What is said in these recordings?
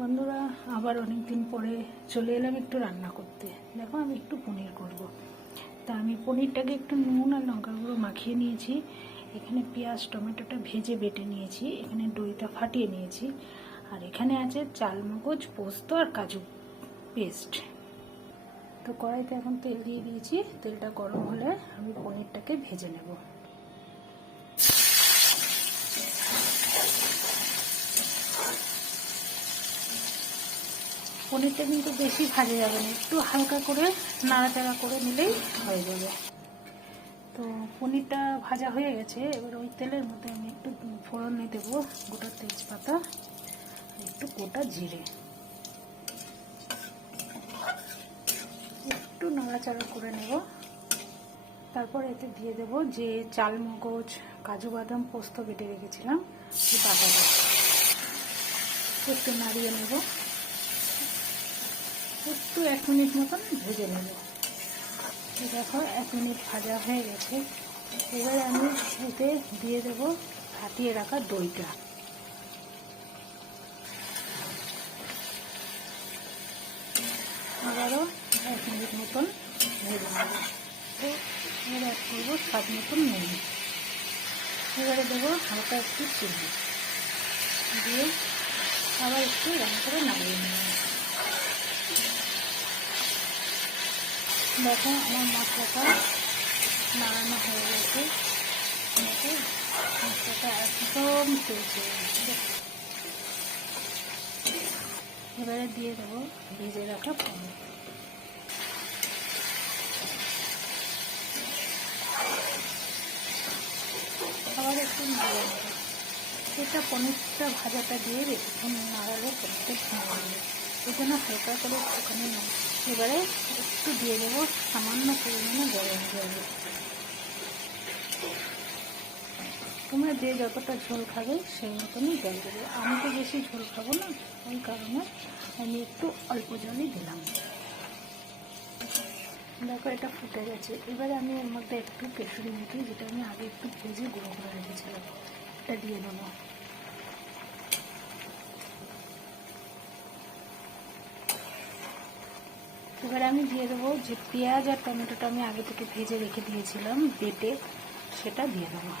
বন্ধুরা, আবার অনেক দিন পরে চলে এলাম একটু রান্না করতে। দেখো, আমি একটু পনির করব। তা আমি পনিরটাকে একটু নুন আর লঙ্কার গুঁড়ো মাখিয়ে নিয়েছি। এখানে পেঁয়াজ টমেটোটা ভেজে বেটে নিয়েছি, এখানে দইটা ফাটিয়ে নিয়েছি, আর এখানে আছে চালমগজ, পোস্ত আর কাজু পেস্ট। তো কড়াইতে এখন তেল দিয়ে দিয়েছি, তেলটা গরম হলে আমি পনিরটাকে ভেজে নেব। পনিরটা কিন্তু বেশি ভাজা যাবে না, একটু হালকা করে নাড়াচাড়া করে নিলেই হয়ে যাবে। তো পনিরটা ভাজা হয়ে গেছে। এবার ওই তেলের মধ্যে আমি একটু ফোড়নে দেবো গোটা তেজপাতা আর একটু গোটা জিরে, একটু নাড়াচাড়া করে নেব। তারপর এতে দিয়ে দেব যে চালমগজ, কাজু বাদাম, পোস্ত বেটে রেখেছিলাম, এই বাটাটা একটু নাড়িয়ে নেব। একটু 1 মিনিট মতন ভেজে নেব। দেখো 1 মিনিট ভাজা হয়ে গেছে। এবারে আমি এতে দিয়ে দেব ফাটিয়ে রাখা দইটা। আবারও 1 মিনিট মতন ভেজে নেব। তো এবার অ্যাড করবো স্বাদ মতন নুন। এবারে দেবো হালকা একটু চিনি দিয়ে আবার একটু রান্না করে নামিয়ে নেব। দেখো আমার মশলাটা নাড়ানো হয়ে গেছে। মশলাটা একদম তেজে গেছে। এবারে দিয়ে দেবো ভেজে রাখা পনির। আবার একটু নাড়িয়ে নেব। এটা পনিরটা ভাজাটা দিয়ে বেশিক্ষণ নাড়ালে পনিরটা ভেঙে যাবে, এই জন্য হালকা করে একটুখানি নাড়ি। এবারে একটু দিয়ে দেবো সামান্য পরিমাণে গরম জল। তোমরা যে যতটা ঝোল খাবে সেই মতনই জল দেবে। আমি তো বেশি ঝোল খাবো না, ওই কারণে আমি একটু অল্প জলই দিলাম। দেখো এটা ফুটে গেছে। এবারে আমি এর মধ্যে একটু কেশরি মেথি, যেটা আমি আগে একটু ভেজে গুঁড়ো করে রেখেছিলাম, এটা দিয়ে দেবো। এবারে আমি দিয়ে দেবো যে পেঁয়াজ আর টমেটোটা আমি আগে থেকে ভেজে রেখে দিয়েছিলাম বেটে, সেটা দিয়ে দেবো।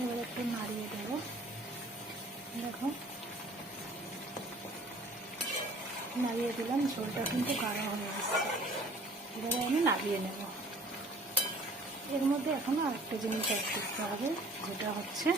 এবার একটু নাড়িয়ে দেবো। দেখো নাড়িয়ে দিলাম, ঝোলটা কিন্তু গাঢ় হয়ে আসছে। এবারে আমি নাড়িয়ে নেব। এর মধ্যে এখনো আরেকটা জিনিস অ্যাড করতে হবে, যেটা হচ্ছে